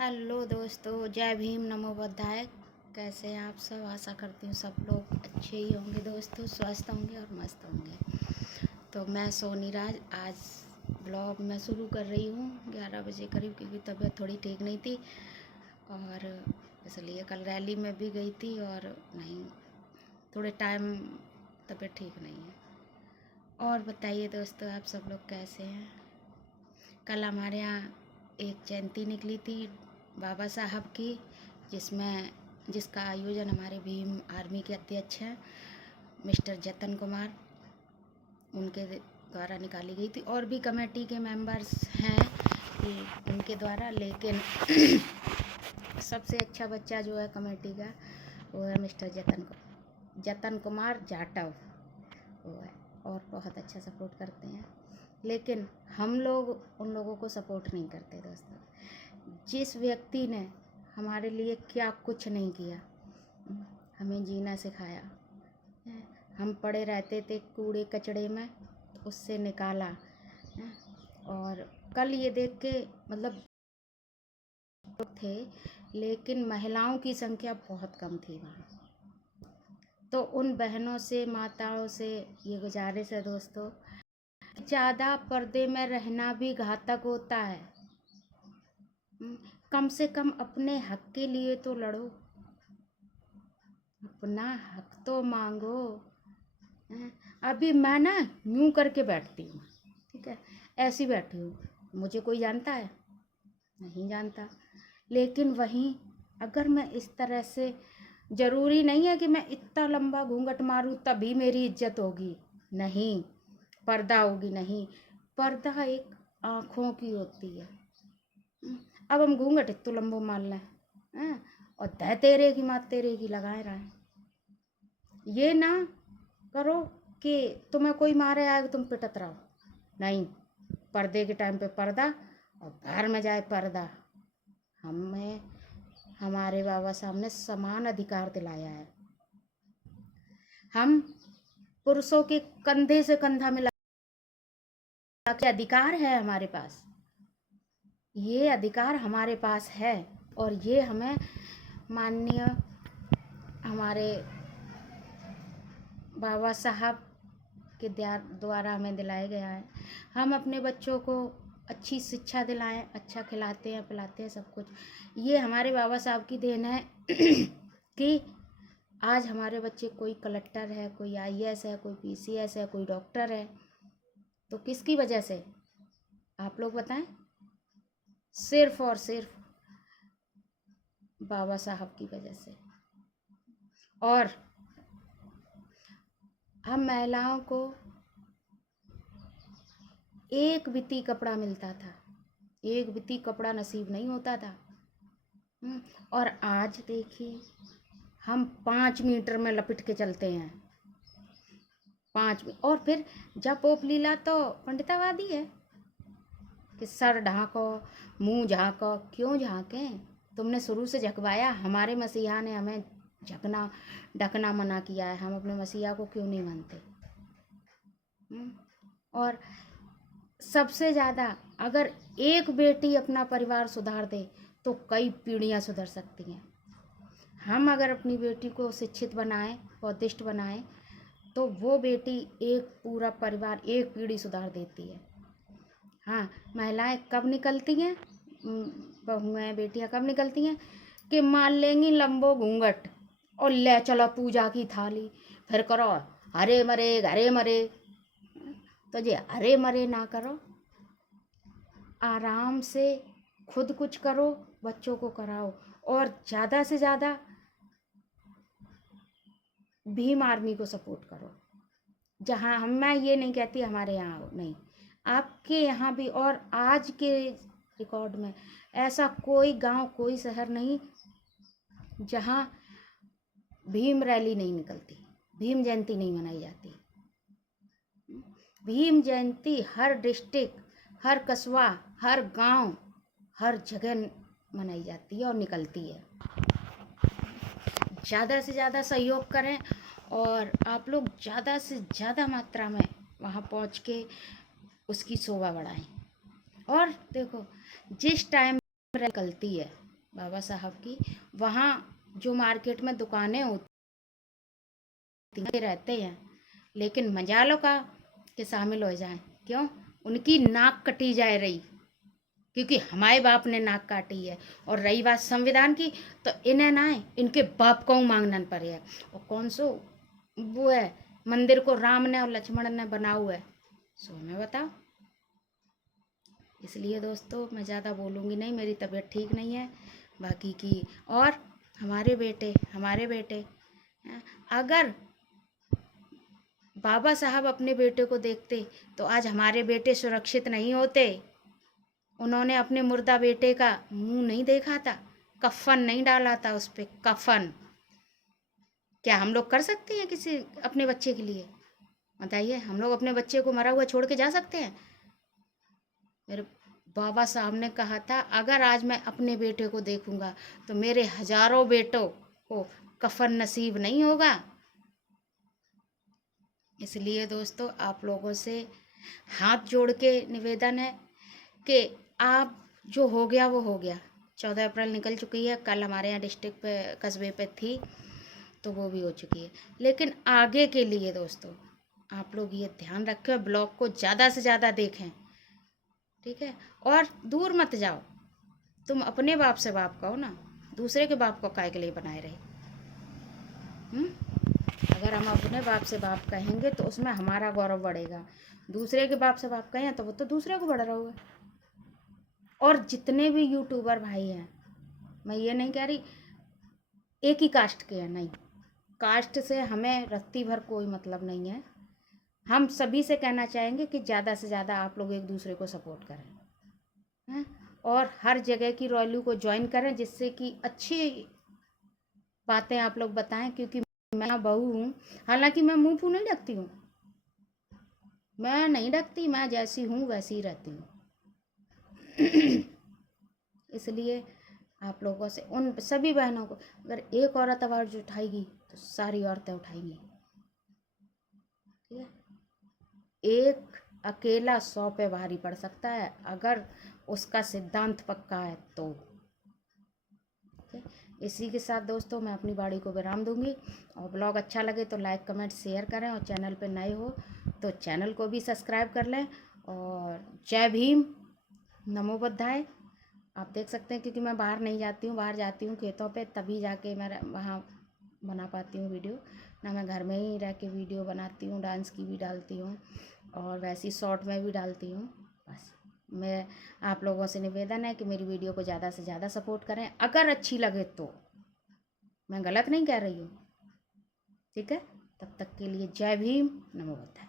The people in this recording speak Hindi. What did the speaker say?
हेलो दोस्तों, जय भीम, नमो बुद्धाय। कैसे हैं आप सब? आशा करती हूँ सब लोग अच्छे ही होंगे दोस्तों, स्वस्थ होंगे और मस्त होंगे। तो मैं सोनी राज आज ब्लॉग मैं शुरू कर रही हूँ 11 बजे करीब, क्योंकि तबीयत थोड़ी ठीक नहीं थी और इसलिए कल रैली में भी गई थी और नहीं, थोड़े टाइम तबीयत ठीक नहीं है। और बताइए दोस्तों, आप सब लोग कैसे हैं? कल हमारे यहाँ एक जयंती निकली थी बाबा साहब की, जिसका आयोजन हमारे भीम आर्मी के अध्यक्ष हैं मिस्टर जतन कुमार, उनके द्वारा निकाली गई थी। और भी कमेटी के मेंबर्स हैं उनके द्वारा, लेकिन सबसे अच्छा बच्चा जो है कमेटी का वो है मिस्टर जतन कुमार जाटव, वो है और बहुत अच्छा सपोर्ट करते हैं। लेकिन हम लोग उन लोगों को सपोर्ट नहीं करते दोस्तों। जिस व्यक्ति ने हमारे लिए क्या कुछ नहीं किया, हमें जीना सिखाया, हम पड़े रहते थे कूड़े कचड़े में, उससे निकाला। और कल ये देख के मतलब थे, लेकिन महिलाओं की संख्या बहुत कम थी वहाँ। तो उन बहनों से, माताओं से ये गुजारिश है दोस्तों, ज़्यादा पर्दे में रहना भी घातक होता है। कम से कम अपने हक के लिए तो लड़ो, अपना हक तो मांगो। अभी मैं ना यूँ करके बैठती हूँ, ठीक है, ऐसी बैठी हूँ, मुझे कोई जानता है? नहीं जानता। लेकिन वहीं अगर मैं इस तरह से, ज़रूरी नहीं है कि मैं इतना लंबा घूंघट मारूँ तभी मेरी इज्जत होगी, नहीं, पर्दा होगी, नहीं, पर्दा एक आँखों की होती है। अब हम घूंघट इतना लंबो मार लें और दह तेरे की मात तेरे की लगाए रहें। ये ना करो कि तुम्हें कोई मारे आएगा तुम पिटत रहो, नहीं, पर्दे के टाइम पे पर्दा और घर में जाए पर्दा। हमें हमारे बाबा साहब ने समान अधिकार दिलाया है। हम पुरुषों के कंधे से कंधा मिला के अधिकार है हमारे पास, ये अधिकार हमारे पास है और ये हमें माननीय हमारे बाबा साहब के द्वारा हमें दिलाया गया है। हम अपने बच्चों को अच्छी शिक्षा दिलाएं, अच्छा खिलाते हैं, पिलाते हैं, सब कुछ ये हमारे बाबा साहब की देन है कि आज हमारे बच्चे, कोई कलेक्टर है, कोई आईएएस है, कोई पीसीएस है, कोई डॉक्टर है। तो किसकी वजह से? आप लोग बताएं। सिर्फ और सिर्फ बाबा साहब की वजह से। और हम महिलाओं को एक बित्ती कपड़ा मिलता था, एक बित्ती कपड़ा नसीब नहीं होता था। और आज देखिए, हम 5 मीटर में लपेट के चलते हैं, 5 और फिर जब पोप लीला तो पंडितावादी है कि सर ढांको, मुंह झाँको। क्यों झाँकें? तुमने शुरू से झकवाया, हमारे मसीहा ने हमें झकना ढकना मना किया है, हम अपने मसीहा को क्यों नहीं मानते? और सबसे ज़्यादा अगर एक बेटी अपना परिवार सुधार दे तो कई पीढ़ियाँ सुधर सकती हैं। हम अगर अपनी बेटी को शिक्षित बनाएं, बौद्धिस्ट बनाएं, तो वो बेटी एक पूरा परिवार, एक पीढ़ी सुधार देती है। हाँ, महिलाएं कब निकलती हैं, बहुएं, बेटियां कब निकलती हैं कि मान लेंगी लंबो घूंघट और ले चलो पूजा की थाली, फिर करो हरे मरे घरे मरे। तो ये हरे मरे ना करो, आराम से खुद कुछ करो, बच्चों को कराओ और ज़्यादा से ज़्यादा भीम आर्मी को सपोर्ट करो। जहाँ मैं ये नहीं कहती हमारे यहाँ नहीं, आपके यहाँ भी। और आज के रिकॉर्ड में ऐसा कोई गांव, कोई शहर नहीं जहाँ भीम रैली नहीं निकलती, भीम जयंती नहीं मनाई जाती। भीम जयंती हर डिस्ट्रिक्ट, हर कस्बा, हर गांव, हर जगह मनाई जाती है और निकलती है। ज़्यादा से ज़्यादा सहयोग करें और आप लोग ज़्यादा से ज़्यादा मात्रा में वहाँ पहुँच के उसकी शोभा बढ़ाएं। और देखो, जिस टाइम निकलती है बाबा साहब की, वहाँ जो मार्केट में दुकानें होती रहते हैं, लेकिन मजालो का कि शामिल हो जाएं। क्यों? उनकी नाक कटी जाए रही, क्योंकि हमारे बाप ने नाक काटी है। और रही बात संविधान की, तो इन्हें ना है, इनके बाप को मांगना पड़े है। और कौन सो वो है मंदिर को राम ने और लक्ष्मण ने बना हुआ है, सो हमें बताओ। इसलिए दोस्तों मैं ज़्यादा बोलूँगी नहीं, मेरी तबीयत ठीक नहीं है बाकी की। और हमारे बेटे अगर बाबा साहब अपने बेटे को देखते तो आज हमारे बेटे सुरक्षित नहीं होते। उन्होंने अपने मुर्दा बेटे का मुंह नहीं देखा था, कफन नहीं डाला था उस पर, कफन। क्या हम लोग कर सकते हैं किसी अपने बच्चे के लिए? बताइए, हम लोग अपने बच्चे को मरा हुआ छोड़ के जा सकते हैं? मेरे बाबा साहब ने कहा था, अगर आज मैं अपने बेटे को देखूंगा तो मेरे हजारों बेटों को कफन नसीब नहीं होगा। इसलिए दोस्तों आप लोगों से हाथ जोड़ के निवेदन है कि आप जो हो गया वो हो गया। 14 अप्रैल निकल चुकी है, कल हमारे यहाँ डिस्ट्रिक्ट पे कस्बे पे थी तो वो भी हो चुकी है। लेकिन आगे के लिए दोस्तों आप लोग ये ध्यान रखें, ब्लॉग को ज़्यादा से ज़्यादा देखें, ठीक है? और दूर मत जाओ। तुम अपने बाप से बाप कहो ना, दूसरे के बाप को काय के लिए बनाए रहे? अगर हम अपने बाप से बाप कहेंगे तो उसमें हमारा गौरव बढ़ेगा। दूसरे के बाप से बाप कहें तो वो तो दूसरे को बढ़ रहा होगा। और जितने भी यूट्यूबर भाई हैं, मैं ये नहीं कह रही एक ही कास्ट के हैं, नहीं, कास्ट से हमें रत्ती भर कोई मतलब नहीं है। हम सभी से कहना चाहेंगे कि ज़्यादा से ज़्यादा आप लोग एक दूसरे को सपोर्ट करें हैं, और हर जगह की रैली को ज्वाइन करें, जिससे कि अच्छी बातें आप लोग बताएं। क्योंकि मैं बहू हूँ, हालांकि मैं मुंह फूँ नहीं ढकती हूँ, मैं नहीं ढकती, मैं जैसी हूँ वैसी ही रहती हूँ। इसलिए आप लोगों से, उन सभी बहनों को, अगर एक औरत आवाज़ उठाएगी तो सारी औरतें उठाएंगी, ठीक है? एक अकेला 100 पे भारी पड़ सकता है अगर उसका सिद्धांत पक्का है तो। इसी के साथ दोस्तों मैं अपनी बाड़ी को विराम दूंगी। और ब्लॉग अच्छा लगे तो लाइक कमेंट शेयर करें, और चैनल पे नए हो तो चैनल को भी सब्सक्राइब कर लें। और जय भीम, नमो बुद्धाय। आप देख सकते हैं, क्योंकि मैं बाहर नहीं जाती हूँ, बाहर जाती हूँ खेतों पे, तभी जाके मैं वहाँ बना पाती हूँ वीडियो, ना मैं घर में ही रह के वीडियो बनाती हूँ, डांस की भी डालती हूँ और वैसी शॉर्ट में भी डालती हूँ। बस मैं आप लोगों से निवेदन है कि मेरी वीडियो को ज़्यादा से ज़्यादा सपोर्ट करें, अगर अच्छी लगे तो। मैं गलत नहीं कह रही हूँ, ठीक है? तब तक के लिए जय भीम, नमो बुद्धाय।